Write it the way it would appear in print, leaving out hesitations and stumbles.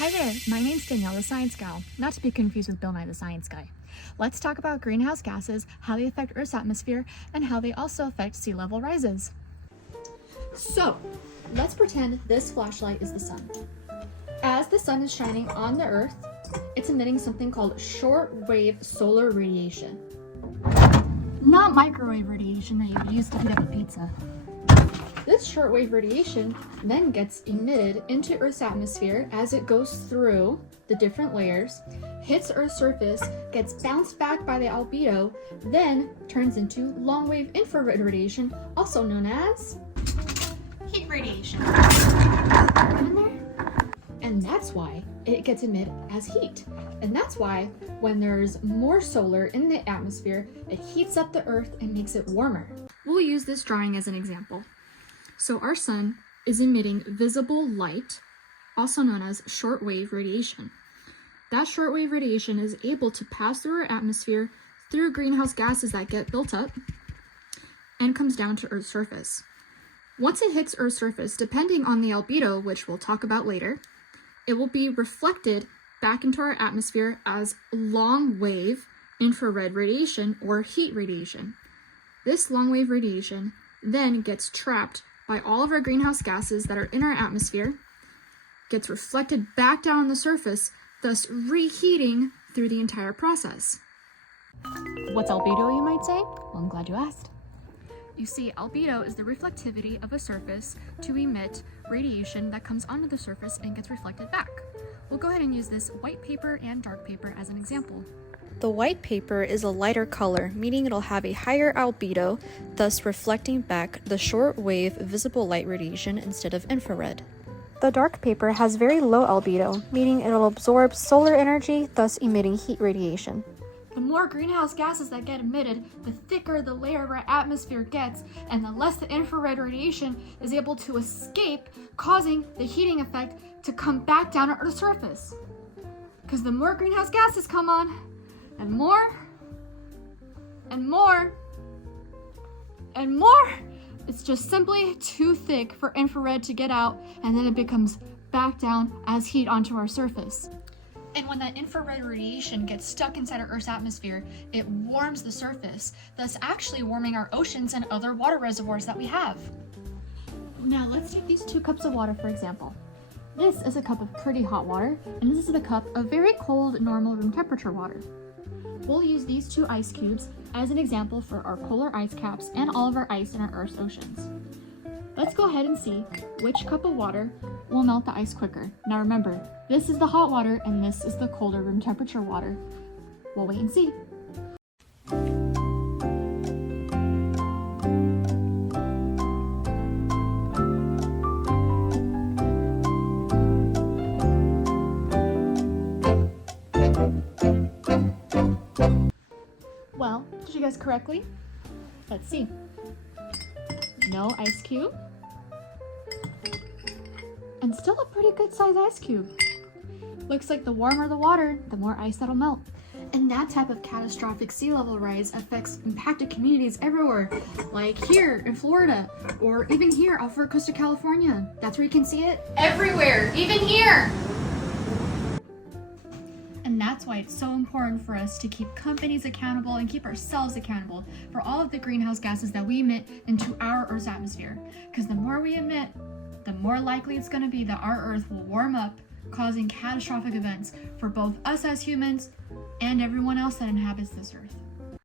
Hi there, my name's Danielle, the Science Gal, not to be confused with Bill Nye the Science Guy. Let's talk about greenhouse gases, how they affect Earth's atmosphere, and how they also affect sea level rises. So, let's pretend this flashlight is the sun. As the sun is shining on the Earth, it's emitting something called short-wave solar radiation. Not microwave radiation that you would use to heat up a pizza. This shortwave radiation then gets emitted into Earth's atmosphere as it goes through the different layers, hits Earth's surface, gets bounced back by the albedo, then turns into long-wave infrared radiation, also known as heat radiation. And that's why it gets emitted as heat. And that's why when there's more solar in the atmosphere, it heats up the Earth and makes it warmer. We'll use this drawing as an example. So our sun is emitting visible light, also known as shortwave radiation. That shortwave radiation is able to pass through our atmosphere, through greenhouse gases that get built up, and comes down to Earth's surface. Once it hits Earth's surface, depending on the albedo, which we'll talk about later, it will be reflected back into our atmosphere as long-wave infrared radiation or heat radiation. This long-wave radiation then gets trapped by all of our greenhouse gases that are in our atmosphere, gets reflected back down on the surface, thus reheating through the entire process. What's albedo, you might say? Well, I'm glad you asked. You see, albedo is the reflectivity of a surface to emit radiation that comes onto the surface and gets reflected back. We'll go ahead and use this white paper and dark paper as an example. The white paper is a lighter color, meaning it'll have a higher albedo, thus reflecting back the short-wave visible light radiation instead of infrared. The dark paper has very low albedo, meaning it'll absorb solar energy, thus emitting heat radiation. The more greenhouse gases that get emitted, the thicker the layer of our atmosphere gets, and the less the infrared radiation is able to escape, causing the heating effect to come back down to Earth's surface. Because the more greenhouse gases come on, and more, and more, and more, it's just simply too thick for infrared to get out, and then it becomes back down as heat onto our surface. And when that infrared radiation gets stuck inside our Earth's atmosphere, it warms the surface, thus actually warming our oceans and other water reservoirs that we have. Now let's take these 2 cups of water, for example. This is a cup of pretty hot water, and this is a cup of very cold, normal room temperature water. We'll use these 2 ice cubes as an example for our polar ice caps and all of our ice in our Earth's oceans. Let's go ahead and see which cup of water will melt the ice quicker. Now remember, this is the hot water and this is the colder room temperature water. We'll wait and see. Well, did you guess correctly? Let's see. No ice cube. And still a pretty good size ice cube. Looks like the warmer the water, the more ice that'll melt. And that type of catastrophic sea level rise affects impacted communities everywhere, like here in Florida, or even here off our coast of California. That's where you can see it everywhere, even here. And that's why it's so important for us to keep companies accountable and keep ourselves accountable for all of the greenhouse gases that we emit into our Earth's atmosphere. Because the more we emit, the more likely it's going to be that our Earth will warm up, causing catastrophic events for both us as humans and everyone else that inhabits this Earth.